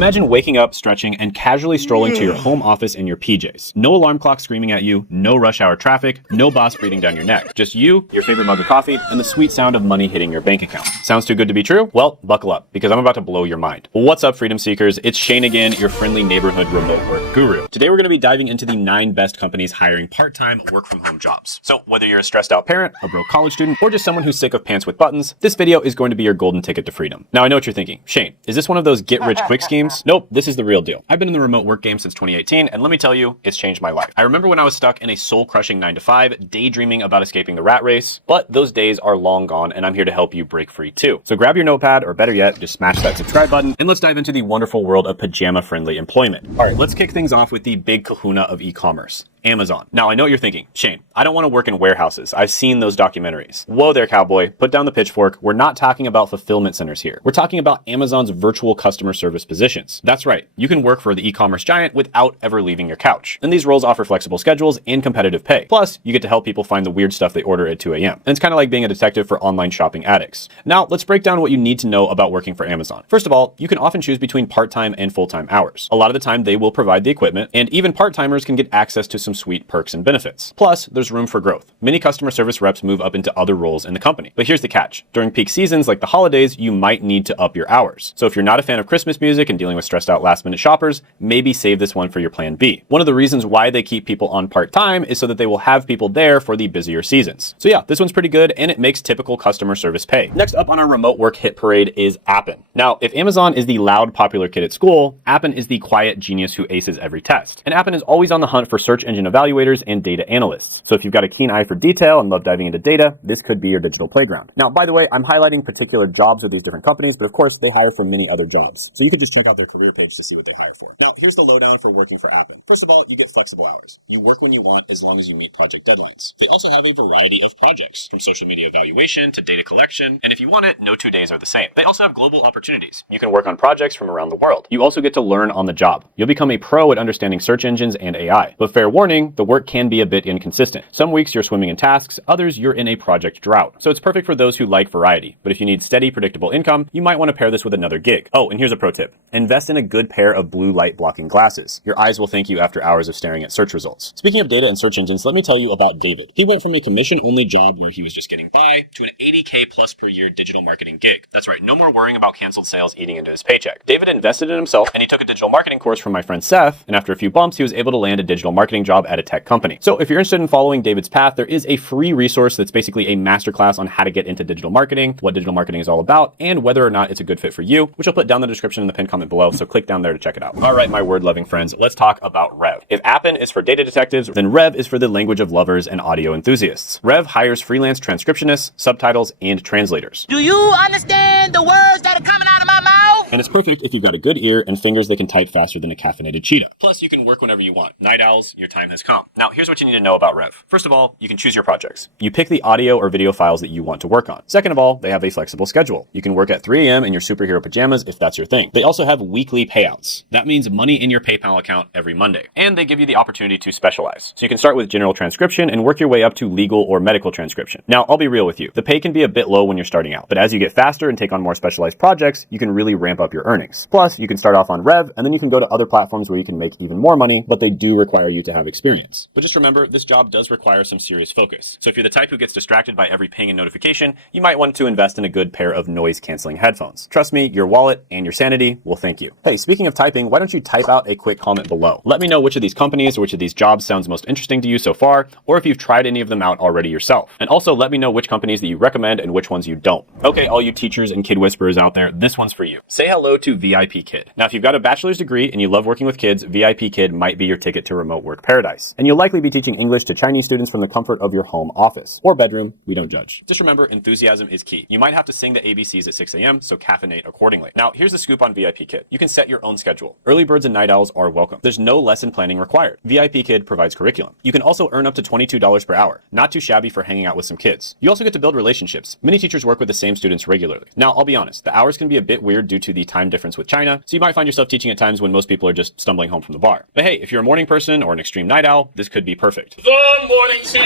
Imagine waking up, stretching, and casually strolling to your home office in your PJs. No alarm clock screaming at you, no rush hour traffic, no boss breathing down your neck. Just you, your favorite mug of coffee, and the sweet sound of money hitting your bank account. Sounds too good to be true? Well, buckle up, because I'm about to blow your mind. What's up, freedom seekers? It's Shane again, your friendly neighborhood remote work guru. Today we're going to be diving into the 9 best companies hiring part-time work-from-home jobs. So whether you're a stressed out parent, a broke college student, or just someone who's sick of pants with buttons, this video is going to be your golden ticket to freedom. Now I know what you're thinking. Shane, is this one of those get-rich-quick schemes? Nope, this is the real deal. I've been in the remote work game since 2018, and let me tell you, it's changed my life. I remember when I was stuck in a soul-crushing 9-to-5, daydreaming about escaping the rat race, but those days are long gone, and I'm here to help you break free too. So grab your notepad, or better yet, just smash that subscribe button, and let's dive into the wonderful world of pajama-friendly employment. All right, let's kick things off with the big kahuna of e-commerce. Amazon. Now, I know what you're thinking. Shane, I don't want to work in warehouses. I've seen those documentaries. Whoa there, cowboy. Put down the pitchfork. We're not talking about fulfillment centers here. We're talking about Amazon's virtual customer service positions. That's right. You can work for the e-commerce giant without ever leaving your couch. And these roles offer flexible schedules and competitive pay. Plus, you get to help people find the weird stuff they order at 2 a.m. And it's kind of like being a detective for online shopping addicts. Now, let's break down what you need to know about working for Amazon. First of all, you can often choose between part-time and full-time hours. A lot of the time, they will provide the equipment, and even part-timers can get access to some sweet perks and benefits. Plus, there's room for growth. Many customer service reps move up into other roles in the company. But here's the catch. During peak seasons like the holidays, you might need to up your hours. So if you're not a fan of Christmas music and dealing with stressed out last minute shoppers, maybe save this one for your plan B. One of the reasons why they keep people on part-time is so that they will have people there for the busier seasons. So yeah, this one's pretty good and it makes typical customer service pay. Next up on our remote work hit parade is Appen. Now, if Amazon is the loud popular kid at school, Appen is the quiet genius who aces every test. And Appen is always on the hunt for search engine evaluators and data analysts. So if you've got a keen eye for detail and love diving into data, this could be your digital playground. Now, by the way, I'm highlighting particular jobs with these different companies, but of course they hire for many other jobs. So you could just check out their career page to see what they hire for. Now, here's the lowdown for working for Appen. First of all, you get flexible hours. You work when you want as long as you meet project deadlines. They also have a variety of projects, from social media evaluation to data collection, and if you want it, no 2 days are the same. They also have global opportunities. You can work on projects from around the world. You also get to learn on the job. You'll become a pro at understanding search engines and AI. But fair warning, the work can be a bit inconsistent. Some weeks you're swimming in tasks, others you're in a project drought. So it's perfect for those who like variety. But if you need steady, predictable income, you might want to pair this with another gig. Oh, and here's a pro tip. Invest in a good pair of blue light blocking glasses. Your eyes will thank you after hours of staring at search results. Speaking of data and search engines, let me tell you about David. He went from a commission-only job where he was just getting by to an 80K plus per year digital marketing gig. That's right, no more worrying about canceled sales eating into his paycheck. David invested in himself and he took a digital marketing course from my friend Seth, and after a few bumps, he was able to land a digital marketing job at a tech company. So if you're interested in following David's path, there is a free resource that's basically a masterclass on how to get into digital marketing, what digital marketing is all about, and whether or not it's a good fit for you, which I'll put down in the description in the pinned comment below, so click down there to check it out. All right, my word-loving friends, let's talk about Rev. If Appen is for data detectives, then Rev is for the language of lovers and audio enthusiasts. Rev hires freelance transcriptionists, subtitles, and translators. Do you understand the words that are coming out of my mouth? And it's perfect if you've got a good ear and fingers that can type faster than a caffeinated cheetah. Plus, you can work whenever you want. Night owls, your time has come. Now, here's what you need to know about Rev. First of all, you can choose your projects. You pick the audio or video files that you want to work on. Second of all, they have a flexible schedule. You can work at 3 a.m. in your superhero pajamas if that's your thing. They also have weekly payouts. That means money in your PayPal account every Monday. And they give you the opportunity to specialize. So you can start with general transcription and work your way up to legal or medical transcription. Now, I'll be real with you. The pay can be a bit low when you're starting out, but as you get faster and take on more specialized projects, you can really ramp up your earnings. Plus, you can start off on Rev, and then you can go to other platforms where you can make even more money, but they do require you to have experience. But just remember, this job does require some serious focus. So if you're the type who gets distracted by every ping and notification, you might want to invest in a good pair of noise-canceling headphones. Trust me, your wallet and your sanity will thank you. Hey, speaking of typing, why don't you type out a quick comment below? Let me know which of these companies or which of these jobs sounds most interesting to you so far, or if you've tried any of them out already yourself. And also let me know which companies that you recommend and which ones you don't. Okay, all you teachers and kid whisperers out there, this one's for you. Say hello to VIPKid. Now, if you've got a bachelor's degree and you love working with kids, VIPKid might be your ticket to remote work paradise. And you'll likely be teaching English to Chinese students from the comfort of your home office or bedroom. We don't judge. Just remember, enthusiasm is key. You might have to sing the ABCs at 6 a.m., so caffeinate accordingly. Now, here's the scoop on VIPKid. You can set your own schedule. Early birds and night owls are welcome. There's no lesson planning required. VIPKid provides curriculum. You can also earn up to $22 per hour. Not too shabby for hanging out with some kids. You also get to build relationships. Many teachers work with the same students regularly. Now, I'll be honest, the hours can be a bit weird due to the time difference with China, so you might find yourself teaching at times when most people are just stumbling home from the bar. But hey, if you're a morning person or an extreme night owl, this could be perfect. The morning tea,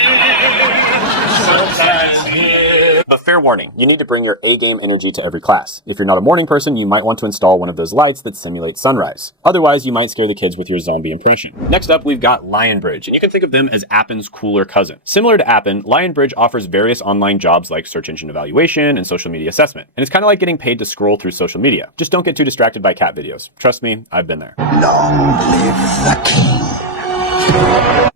sometimes here. But fair warning, you need to bring your A-game energy to every class. If you're not a morning person, you might want to install one of those lights that simulate sunrise. Otherwise, you might scare the kids with your zombie impression. Next up, we've got Lionbridge, and you can think of them as Appen's cooler cousin. Similar to Appen, Lionbridge offers various online jobs like search engine evaluation and social media assessment. And it's kind of like getting paid to scroll through social media. Just don't get too distracted by cat videos. Trust me, I've been there. Long live the king.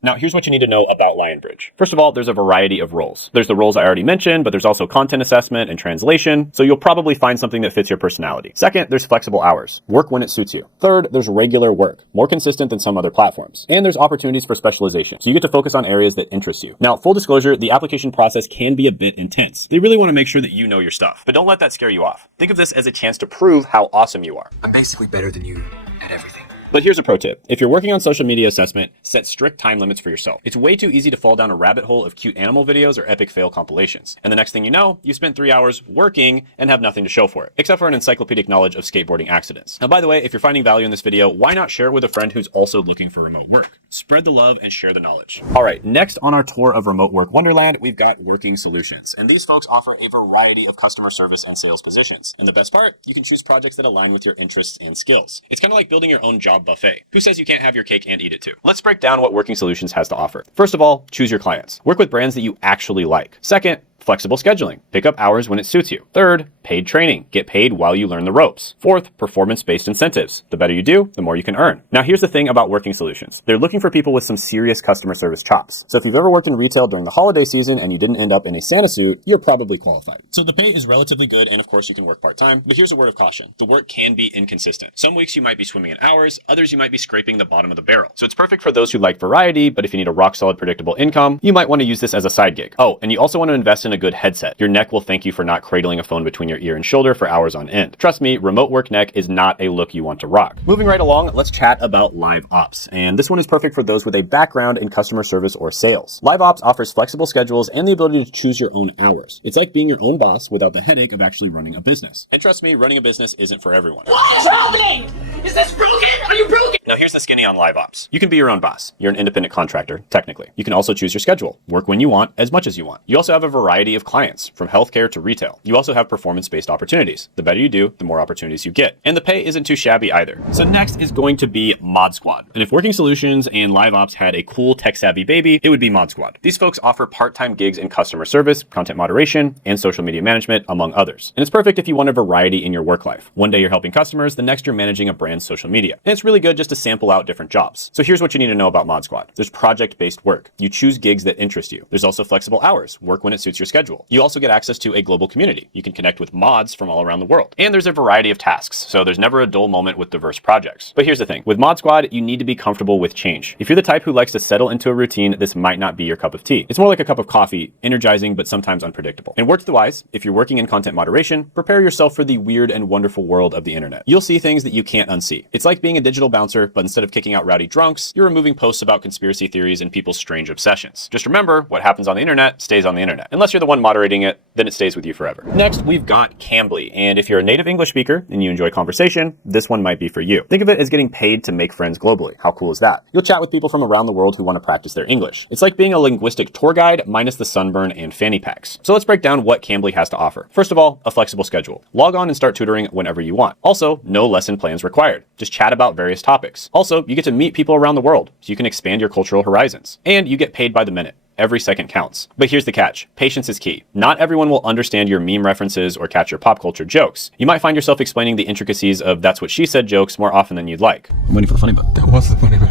Now, here's what you need to know about Lionbridge. First of all, there's a variety of roles. There's the roles I already mentioned, but there's also content assessment and translation, so you'll probably find something that fits your personality. Second, there's flexible hours. Work when it suits you. Third, there's regular work, more consistent than some other platforms. And there's opportunities for specialization, so you get to focus on areas that interest you. Now, full disclosure, the application process can be a bit intense. They really want to make sure that you know your stuff, but don't let that scare you off. Think of this as a chance to prove how awesome you are. I'm basically better than you at everything. But here's a pro tip. If you're working on social media assessment, set strict time limits for yourself. It's way too easy to fall down a rabbit hole of cute animal videos or epic fail compilations. And the next thing you know, you spent 3 hours working and have nothing to show for it, except for an encyclopedic knowledge of skateboarding accidents. Now, by the way, if you're finding value in this video, why not share it with a friend who's also looking for remote work? Spread the love and share the knowledge. All right, next on our tour of remote work wonderland, we've got Working Solutions. And these folks offer a variety of customer service and sales positions. And the best part, you can choose projects that align with your interests and skills. It's kind of like building your own job buffet. Who says you can't have your cake and eat it too? Let's break down what Working Solutions has to offer. First of all, choose your clients. Work with brands that you actually like. Second, flexible scheduling. Pick up hours when it suits you. Third, paid training. Get paid while you learn the ropes. Fourth, performance-based incentives. The better you do, the more you can earn. Now, here's the thing about Working Solutions. They're looking for people with some serious customer service chops. So if you've ever worked in retail during the holiday season and you didn't end up in a Santa suit, you're probably qualified. So the pay is relatively good, and of course you can work part-time, but here's a word of caution. The work can be inconsistent. Some weeks you might be swimming in hours, others you might be scraping the bottom of the barrel. So it's perfect for those who like variety, but if you need a rock-solid predictable income, you might want to use this as a side gig. Oh, and you also want to invest in a good headset. Your neck will thank you for not cradling a phone between your ear and shoulder for hours on end. Trust me, remote work neck is not a look you want to rock. Moving right along, let's chat about Live Ops. And this one is perfect for those with a background in customer service or sales. Live Ops offers flexible schedules and the ability to choose your own hours. It's like being your own boss without the headache of actually running a business. And trust me, running a business isn't for everyone. What is happening? Is this broken? Are you broken? Now here's the skinny on Live Ops. You can be your own boss. You're an independent contractor, technically. You can also choose your schedule. Work when you want, as much as you want. You also have a variety of clients, from healthcare to retail. You also have performance-based opportunities. The better you do, the more opportunities you get. And the pay isn't too shabby either. So next is going to be Mod Squad. And if Working Solutions and Live Ops had a cool tech-savvy baby, it would be Mod Squad. These folks offer part-time gigs in customer service, content moderation, and social media management, among others. And it's perfect if you want a variety in your work life. One day you're helping customers, the next you're managing a brand's social media. And it's really good just to sample out different jobs. So here's what you need to know about Mod Squad. There's project-based work. You choose gigs that interest you. There's also flexible hours. Work when it suits your schedule. You also get access to a global community. You can connect with mods from all around the world. And there's a variety of tasks, so there's never a dull moment with diverse projects. But here's the thing. With Mod Squad, you need to be comfortable with change. If you're the type who likes to settle into a routine, this might not be your cup of tea. It's more like a cup of coffee, energizing but sometimes unpredictable. And words to the wise, if you're working in content moderation, prepare yourself for the weird and wonderful world of the internet. You'll see things that you can't unsee. It's like being a digital bouncer, but instead of kicking out rowdy drunks, you're removing posts about conspiracy theories and people's strange obsessions. Just remember, what happens on the internet stays on the internet. Unless you're the one moderating it, then it stays with you forever. Next, we've got Cambly. And if you're a native English speaker and you enjoy conversation, this one might be for you. Think of it as getting paid to make friends globally. How cool is that? You'll chat with people from around the world who want to practice their English. It's like being a linguistic tour guide minus the sunburn and fanny packs. So let's break down what Cambly has to offer. First of all, a flexible schedule. Log on and start tutoring whenever you want. Also, no lesson plans required. Just chat about various topics. Also, you get to meet people around the world, so you can expand your cultural horizons. And you get paid by the minute. Every second counts. But here's the catch. Patience is key. Not everyone will understand your meme references or catch your pop culture jokes. You might find yourself explaining the intricacies of that's what she said jokes more often than you'd like. I'm waiting for the funny bit. That was the funny bit.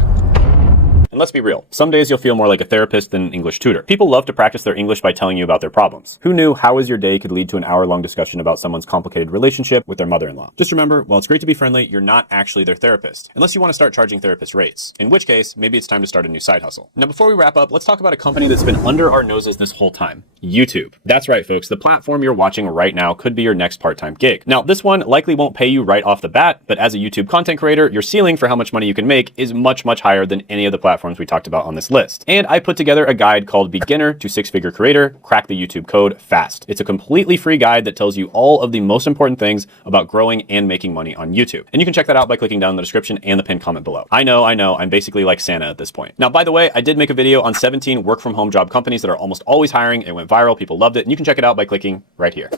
And let's be real, some days you'll feel more like a therapist than an English tutor. People love to practice their English by telling you about their problems. Who knew how was your day could lead to an hour-long discussion about someone's complicated relationship with their mother-in-law? Just remember, while it's great to be friendly, you're not actually their therapist, unless you want to start charging therapist rates, in which case, maybe it's time to start a new side hustle. Now, before we wrap up, let's talk about a company that's been under our noses this whole time, YouTube. That's right, folks, the platform you're watching right now could be your next part-time gig. Now, this one likely won't pay you right off the bat, but as a YouTube content creator, your ceiling for how much money you can make is much, much higher than any of the platforms platforms we talked about on this list. And I put together a guide called Beginner to Six-Figure Creator, Crack the YouTube Code Fast. It's a completely free guide that tells you all of the most important things about growing and making money on YouTube. And you can check that out by clicking down in the description and the pinned comment below. I know, I'm basically like Santa at this point. Now, by the way, I did make a video on 17 work from home job companies that are almost always hiring. It went viral, people loved it, and you can check it out by clicking right here.